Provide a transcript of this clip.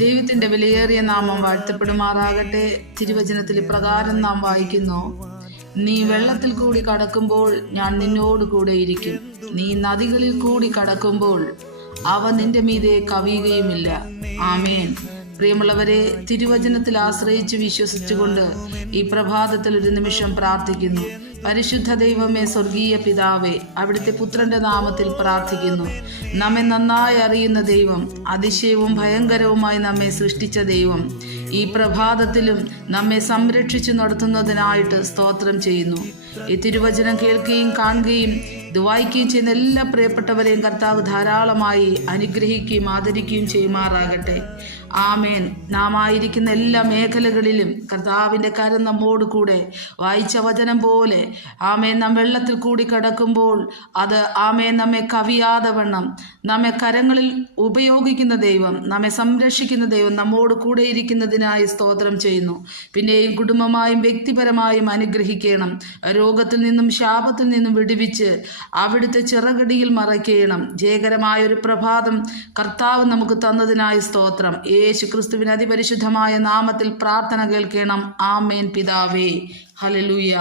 ദൈവത്തിന്റെ വിലയേറിയ നാമം വാഴ്ത്തപ്പെടുമാറാകട്ടെ. തിരുവചനത്തിൽ ഇപ്രകാരം നാം വായിക്കുന്നു: നീ വെള്ളത്തിൽ കൂടി കടക്കുമ്പോൾ ഞാൻ നിന്നോട് കൂടെ ഇരിക്കും. നീ നദികളിൽ കൂടി കടക്കുമ്പോൾ അവ നിന്റെ മീതെ കവിയുകയുമില്ല. ആമേൻ. പ്രിയമുള്ളവരെ, തിരുവചനത്തിൽ ആശ്രയിച്ച് വിശ്വസിച്ചുകൊണ്ട് ഈ പ്രഭാതത്തിൽ ഒരു നിമിഷം പ്രാർത്ഥിക്കുന്നു. പരിശുദ്ധ ദൈവമേ, സ്വർഗീയ പിതാവേ, അവിടുത്തെ പുത്രന്റെ നാമത്തിൽ പ്രാർത്ഥിക്കുന്നു. നമ്മെ നന്നായി അറിയുന്ന ദൈവം, അതിശയവും ഭയങ്കരവുമായി നമ്മെ സൃഷ്ടിച്ച ദൈവം, ഈ പ്രഭാതത്തിലും നമ്മെ സംരക്ഷിച്ചു നടത്തുന്നതിനായിട്ട് സ്തോത്രം ചെയ്യുന്നു. ഈ തിരുവചനം കേൾക്കുകയും കാണുകയും ഇത് വായിക്കുകയും ചെയ്യുന്ന എല്ലാ പ്രിയപ്പെട്ടവരെയും കർത്താവ് ധാരാളമായി അനുഗ്രഹിക്കുകയും ആദരിക്കുകയും ചെയ്യുമാറാകട്ടെ. ആമേൻ. നാം ആയിരിക്കുന്ന എല്ലാ മേഖലകളിലും കർത്താവിൻ്റെ കരം നമ്മോട് കൂടെ. വായിച്ച വചനം പോലെ ആമേൻ, നാം വെള്ളത്തിൽ കൂടി കടക്കുമ്പോൾ അത് ആമേൻ നമ്മെ കവിയാതെ വണ്ണം നമ്മെ കരങ്ങളിൽ ഉപയോഗിക്കുന്ന ദൈവം, നമ്മെ സംരക്ഷിക്കുന്ന ദൈവം നമ്മോട് കൂടെ ഇരിക്കുന്നതിനായി സ്തോത്രം ചെയ്യുന്നു. പിന്നെയും കുടുംബമായും വ്യക്തിപരമായും അനുഗ്രഹിക്കണം. രോഗത്തിൽ നിന്നും ശാപത്തിൽ നിന്നും വിടുവിച്ച് അവിടുത്തെ ചിറകടിയിൽ മറയ്ക്കണം. ജയകരമായൊരു പ്രഭാതം കർത്താവ് നമുക്ക് തന്നതിനായി സ്തോത്രം. യേശു ക്രിസ്തുവിന് അതിപരിശുദ്ധമായ നാമത്തിൽ പ്രാർത്ഥന കേൾക്കണം. ആമേൻ പിതാവേ. ഹല്ലേലൂയ.